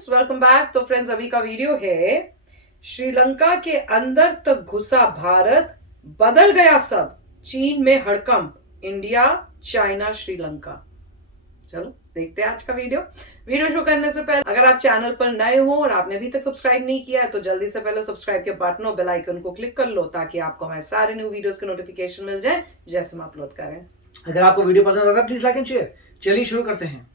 Friends, welcome back. तो friends, अभी का वीडियो है श्रीलंका के अंदर तक घुसा भारत, बदल गया सब। चीन में हड़कंप, इंडिया, चाइना, श्रीलंका। चलो देखते हैं आज का वीडियो शुरू करने से पहले अगर आप चैनल पर नए हो और आपने अभी तक सब्सक्राइब नहीं किया है तो जल्दी से पहले सब्सक्राइब के बटन और बेल आइकन को क्लिक कर लो ताकि आपको हमारे सारे न्यू वीडियोस के नोटिफिकेशन मिल जाए जैसे हम अपलोड करें। अगर आपको वीडियो पसंद आता है प्लीज लाइक एंड शेयर। चलिए शुरू करते हैं।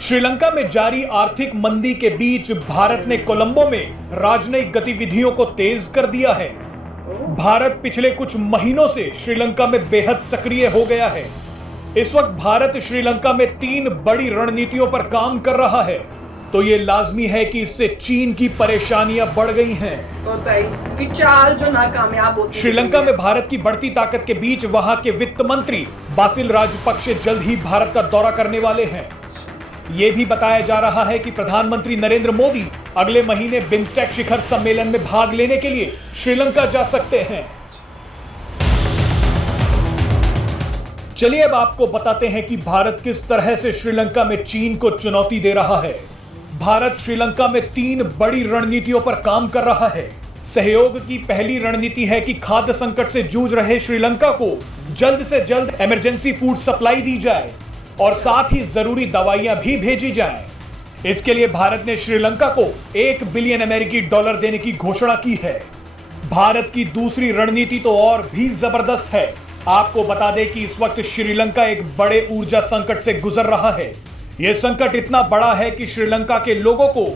श्रीलंका में जारी आर्थिक मंदी के बीच भारत ने कोलंबो में राजनयिक गतिविधियों को तेज कर दिया है। भारत पिछले कुछ महीनों से श्रीलंका में बेहद सक्रिय हो गया है। इस वक्त भारत श्रीलंका में 3 बड़ी रणनीतियों पर काम कर रहा है, तो ये लाजमी है कि इससे चीन की परेशानियां बढ़ गई हैं। कि चाल जो नाकामयाब होती है। श्रीलंका में भारत की बढ़ती ताकत के बीच वहां के वित्त मंत्री बासिल राजपक्षे जल्द ही भारत का दौरा करने वाले हैं। यह भी बताया जा रहा है कि प्रधानमंत्री नरेंद्र मोदी अगले महीने बिम्स्टेक शिखर सम्मेलन में भाग लेने के लिए श्रीलंका जा सकते हैं। चलिए अब आपको बताते हैं कि भारत किस तरह से श्रीलंका में चीन को चुनौती दे रहा है। भारत श्रीलंका में 3 बड़ी रणनीतियों पर काम कर रहा है। सहयोग की पहली रणनीति है कि खाद्य संकट से जूझ रहे श्रीलंका को जल्द से जल्द इमरजेंसी फूड सप्लाई दी जाए और साथ ही जरूरी दवाइयां भी भेजी जाएं। इसके लिए भारत ने श्रीलंका को $1 बिलियन अमेरिकी डॉलर देने की घोषणा की है। भारत की दूसरी रणनीति तो और भी जबरदस्त है। आपको बता दें कि इस वक्त श्रीलंका एक बड़े ऊर्जा संकट से गुजर रहा है। यह संकट इतना बड़ा है कि श्रीलंका के लोगों को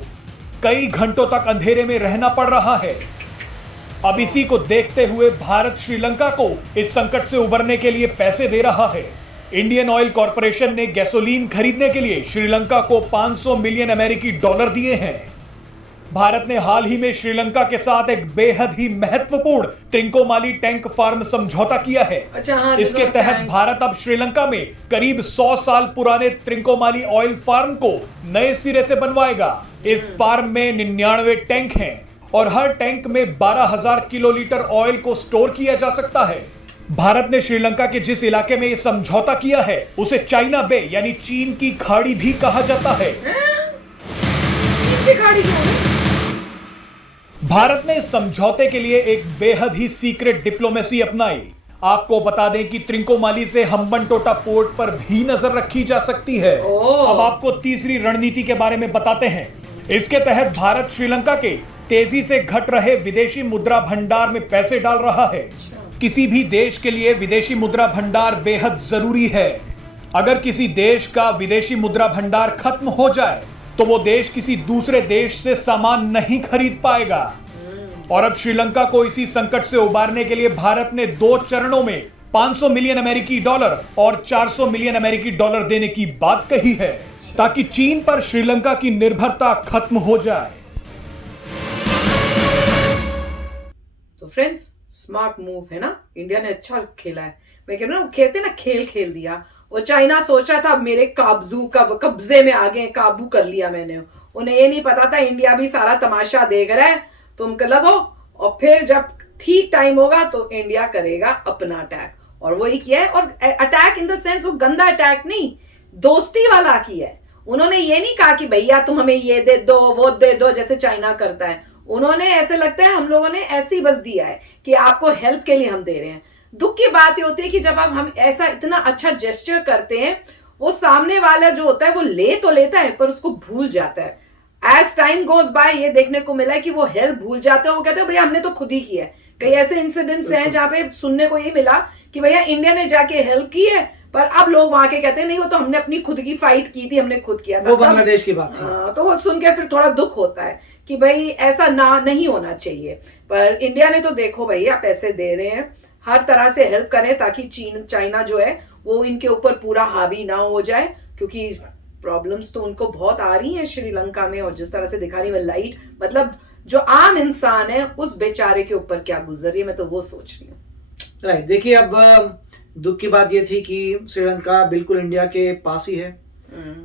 कई घंटों तक अंधेरे में रहना पड़ रहा है। अब इसी को देखते हुए भारत श्रीलंका को इस संकट से उबरने के लिए पैसे दे रहा है। इंडियन ऑयल कॉरपोरेशन ने गैसोलीन खरीदने के लिए श्रीलंका को $500 मिलियन अमेरिकी डॉलर दिए हैं। भारत ने हाल ही में श्रीलंका के साथ एक बेहद ही महत्वपूर्ण त्रिंकोमाली टैंक फार्म समझौता किया है। इसके तहत भारत अब श्रीलंका में करीब 100 साल पुराने त्रिंकोमाली ऑयल फार्म को नए सिरे से बनवाएगा। इस फार्म में 99 टैंक हैं और हर टैंक में 12,000 किलोलीटर ऑयल को स्टोर किया जा सकता है। भारत ने श्रीलंका के जिस इलाके में यह समझौता किया है उसे चाइना बे यानी चीन की खाड़ी भी कहा जाता है। भारत ने इस समझौते के लिए एक बेहद ही सीक्रेट डिप्लोमेसी अपनाई। आपको बता दें कि त्रिंकोमाली से हम्बनटोटा पोर्ट पर भी नजर रखी जा सकती है। अब आपको तीसरी रणनीति के बारे में बताते हैं। इसके तहत भारत श्रीलंका के तेजी से घट रहे विदेशी मुद्रा भंडार में पैसे डाल रहा है। किसी भी देश के लिए विदेशी मुद्रा भंडार बेहद जरूरी है। अगर किसी देश का विदेशी मुद्रा भंडार खत्म हो जाए तो वो देश किसी दूसरे देश से सामान नहीं खरीद पाएगा। और अब श्रीलंका को इसी संकट से उबारने के लिए भारत ने 2 चरणों में $500 मिलियन अमेरिकी डॉलर और $400 मिलियन अमेरिकी डॉलर देने की बात कही है ताकि चीन पर श्रीलंका की निर्भरता खत्म हो जाए। तो फ्रेंड्स, स्मार्ट मूव है ना। इंडिया ने अच्छा खेला है। मैं कह रहा हूँ, खेलते ना खेल दिया। वो चाइना सोच रहा था मेरे कब्जे में आ गए, काबू कर लिया मैंने। उन्हें ये नहीं पता था इंडिया भी सारा तमाशा देख रहा है, तुम लगो। और फिर जब ठीक टाइम होगा तो इंडिया करेगा अपना अटैक, और वही किया है। और अटैक इन द सेंस वो गंदा अटैक नहीं, दोस्ती वाला किया है। उन्होंने ये नहीं कहा कि भैया तुम हमें ये दे दो वो दे दो जैसे चाइना करता है। उन्होंने ऐसे लगता है हम लोगों ने ऐसी बस दिया है कि आपको हेल्प के लिए हम दे रहे हैं। दुख की बात ये होती है कि जब हम ऐसा इतना अच्छा जेस्चर करते हैं, वो सामने वाला जो होता है वो ले तो लेता है पर उसको भूल जाता है। एज टाइम गोज बाय ये देखने को मिला है कि वो हेल्प भूल जाते हैं। वो कहते हैं भैया हमने तो खुद ही किया है। कई ऐसे इंसिडेंट्स हैं जहां पे सुनने को ये मिला कि भैया इंडिया ने जाके हेल्प की है, पर अब लोग वहां के कहते हैं नहीं वो तो हमने अपनी खुद की फाइट की थी, हमने खुद किया था। वो बांग्लादेश की बात थी। तो वो सुन के फिर थोड़ा दुख होता है कि भाई ऐसा नहीं होना चाहिए। पर इंडिया ने तो देखो भैया पैसे दे रहे हैं, हर तरह से हेल्प करें ताकि चाइना जो है वो इनके ऊपर पूरा हावी ना हो जाए, क्योंकि प्रॉब्लम्स तो उनको बहुत आ रही हैं श्रीलंका में। और जिस तरह से दिखा रही है लाइट, मतलब जो आम इंसान है उस बेचारे के ऊपर क्या गुजर रही है, मैं तो वो सोच रही हूँ। राइट, देखिए अब दुख की बात यह थी कि श्रीलंका बिल्कुल इंडिया के पास ही है।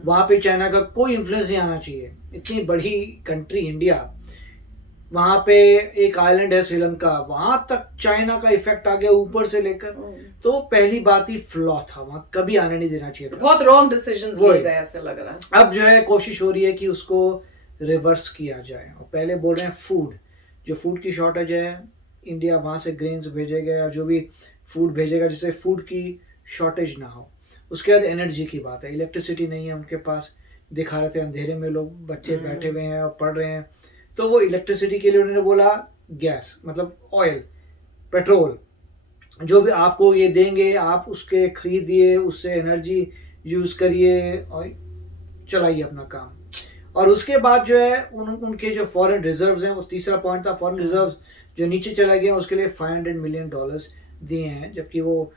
वहां पे चाइना का कोई इन्फ्लुएंस नहीं आना चाहिए। इतनी बड़ी कंट्री इंडिया, वहां पे एक आइलैंड है श्रीलंका, वहां तक चाइना का इफेक्ट आ गया ऊपर से लेकर। तो पहली बात ही फ्लॉ था, वहां कभी आने नहीं देना चाहिए था। बहुत रॉन्ग डिसीजंस लिए गए ऐसे लग रहा है। अब जो है कोशिश हो रही है कि उसको रिवर्स किया जाए। और पहले बोल रहे हैं फूड, जो फूड की शॉर्टेज है, इंडिया वहां से ग्रेन्स भेजेगा या जो भी फूड भेजेगा जिससे फूड की शॉर्टेज ना हो। उसके बाद एनर्जी की बात है, इलेक्ट्रिसिटी नहीं है उनके पास, दिखा रहे थे अंधेरे में लोग बच्चे बैठे हुए हैं और पढ़ रहे हैं। तो वो इलेक्ट्रिसिटी के लिए उन्होंने बोला गैस, मतलब ऑयल, पेट्रोल, जो भी आपको ये देंगे आप उसके खरीदिए, उससे एनर्जी यूज करिए और चलाइए अपना काम। और उसके बाद जो है उनके जो फॉरेन रिजर्व्स हैं, वो तीसरा पॉइंट था, फॉरेन रिजर्व्स जो नीचे चला गया उसके लिए $500 मिलियन दिए हैं। जबकि वो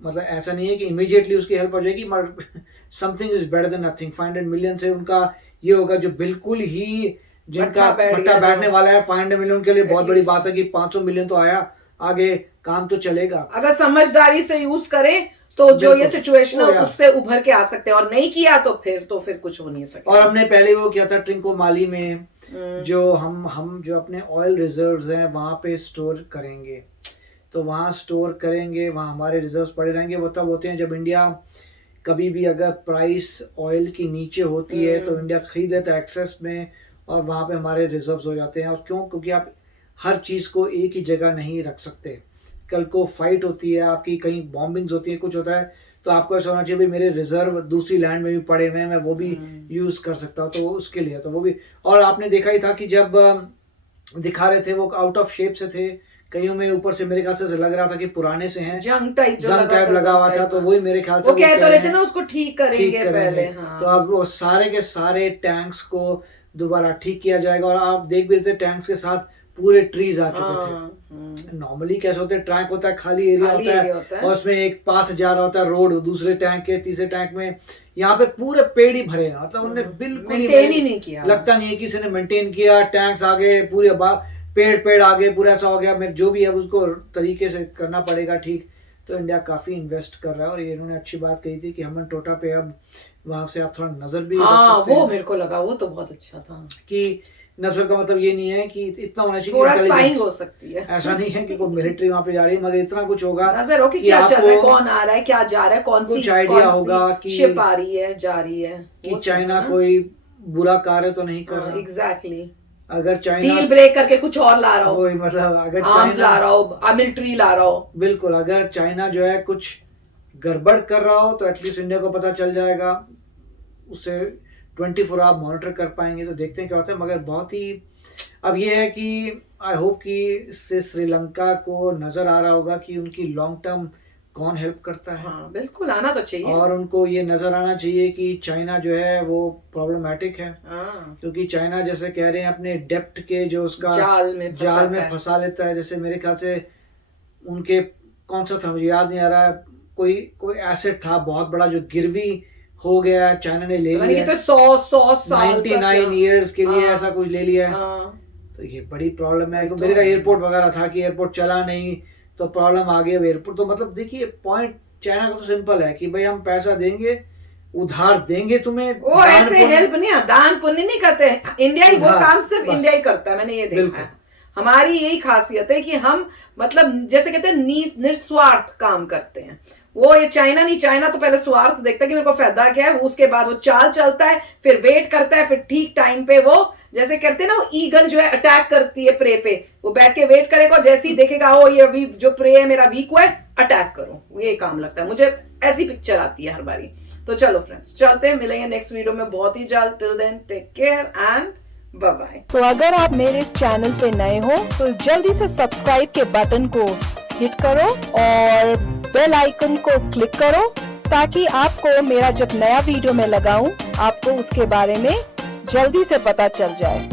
मतलब ऐसा नहीं है कि इमीडिएटली उसकी हेल्प हो जाएगी, मगर something is better than nothing. 500 million से उनका ये होगा जो बिल्कुल ही जिनका पट्टा बैठने वाला है। 500 मिलियन के लिए बहुत बड़ी बात है कि 500 मिलियन तो आया, आगे काम तो चलेगा। अगर समझदारी से यूज करें तो जो ये सिचुएशन है उससे उभर के आ सकते हैं, और नहीं किया तो फिर कुछ हो नहीं सकता। और हमने पहले वो किया था ट्रिंकोमाली में, जो हम जो अपने ऑयल रिजर्व्स हैं वहां पे स्टोर करेंगे। तो वहां स्टोर करेंगे, वहां हमारे रिजर्व्स पड़े रहेंगे। वो तब होते हैं जब इंडिया कभी भी अगर प्राइस ऑयल की नीचे होती है तो इंडिया खरीद लेता है एक्सेस में, और वहां पे हमारे रिजर्व्स हो जाते हैं। और क्यों? क्योंकि आप हर चीज़ को एक ही जगह नहीं रख सकते। कल को फाइट होती है आपकी, कहीं बॉम्बिंग्स होती है, कुछ होता है, तो आपको ऐसा होना चाहिए भाई मेरे रिजर्व दूसरी लैंड में भी पड़े हुए हैं, मैं वो भी यूज़ कर सकता हूँ। तो उसके लिए तो वो भी। और आपने देखा ही था कि जब दिखा रहे थे वो आउट ऑफ शेप से थे, कईयों में ऊपर से मेरे ख्याल से लग रहा था कि पुराने से हैं, जंग टाइप लगा हुआ था। तो वही मेरे ख्याल से वो कह तो रहे थे ना उसको ठीक करेंगे पहले। हाँ। तो अब वो सारे के सारे टैंक्स को दोबारा ठीक किया जाएगा। और आप देख भी रहे थे टैंक्स के साथ पूरे ट्रीज आ चुके थे। नॉर्मली कैसे होते हैं, ट्रैक होता है, खाली एरिया होता है और उसमें एक पाथ जा रहा होता है, रोड दूसरे टैंक के तीसरे टैंक में। यहाँ पे पूरे पेड़ ही भरे हैं, मतलब उन्होंने बिल्कुल ही नहीं किया, लगता नहीं है किसी ने मेंटेन किया। टैंक्स आगे पूरे पेड़ आगे पूरा ऐसा हो गया। जो भी है उसको तरीके से करना पड़ेगा ठीक। तो इंडिया काफी इन्वेस्ट कर रहा है। और ये इन्होंने अच्छी बात कही थी कि हमन टोटा पे अब वहां से आप थोड़ा नजर भी रख सकते हैं। वो मेरे को लगा वो तो बहुत अच्छा था कि नजर का मतलब ये नहीं है कि इतना होना चाहिए, थोड़ा स्पाइंग हो सकती है। ऐसा नहीं है कि कोई मिलिट्री वहां पे जा रही है, मगर इतना कुछ होगा नजर हो कि क्या चल रहा है, कौन आ रहा है, क्या जा रहा है, कौन सी आइडिया होगा कि शिप आ रही है, जा रही है, कि चाइना कोई बुरा कार्य तो नहीं कर रहा। एग्जैक्टली। अगर चाइना डील ब्रेक करके कुछ और ला रहा हो, वही मतलब अगर आर्म्स ला रहा हो, मिलिट्री ला रहा हो, बिल्कुल। अगर चाइना जो है कुछ गड़बड़ कर रहा हो तो एटलीस्ट इंडिया को पता चल जाएगा, उसे 24 आवर मॉनिटर कर पाएंगे। तो देखते हैं क्या होता है। मगर बहुत ही अब ये है कि आई होप कि इससे श्रीलंका को नजर आ रहा होगा कि उनकी लॉन्ग टर्म कौन हेल्प करता है। हाँ, बिल्कुल आना तो चाहिए। और उनको ये नजर आना चाहिए कि चाइना जो है वो प्रॉब्लमेटिक है। क्योंकि चाइना जैसे कह रहे हैं अपने डेप्ट के जो उसका जाल में फंसा लेता है। जैसे मेरे ख्याल से उनके कौन सा था मुझे याद नहीं आ रहा है, कोई एसेट था बहुत बड़ा जो गिरवी हो गया, चाइना ने ले लिया। तो 100 साल 99 ईयर्स के लिए ऐसा कुछ ले लिया है। तो ये बड़ी प्रॉब्लम है। मेरे का एयरपोर्ट वगैरह था कि एयरपोर्ट चला नहीं तो प्रॉब्लम आ गई। एयरपोर्ट तो मतलब देखिए पॉइंट चाइना का तो सिंपल है कि भाई हम पैसा देंगे, उधार देंगे तुम्हें। वो ऐसे हेल्प नहीं, दान पुण्य नहीं करते। इंडिया ही वो काम सिर्फ इंडिया ही करता है, मैंने ये देखा है। हमारी यही खासियत है कि हम मतलब जैसे कहते हैं निस्वार्थ काम करते हैं। वो ये चाइना नहीं, चाइना तो पहले स्वार्थ देखता है कि मेरे को फायदा क्या है, उसके बाद वो चाल चलता है, फिर वेट करता है, फिर ठीक टाइम पे वो जैसे करते हैं ना, वो ईगल जो है अटैक करती है प्रे पे, वो बैठ के वेट करेगा, जैसे ही देखेगा ओ ये अभी जो प्रे है मेरा वीक हुआ है, अटैक करो। ये काम लगता है मुझे, ऐसी पिक्चर आती है हर बारी। तो चलो फ्रेंड्स, चलते हैं, मिलेंगे नेक्स्ट वीडियो में बहुत ही जल्द। Till then take care and bye bye. तो अगर आप मेरे इस चैनल पे नए हो तो जल्दी से सब्सक्राइब के बटन को हिट करो और बेल आइकन को क्लिक करो, ताकि आपको मेरा जब नया वीडियो मैं लगाऊं आपको उसके बारे में जल्दी से पता चल जाए।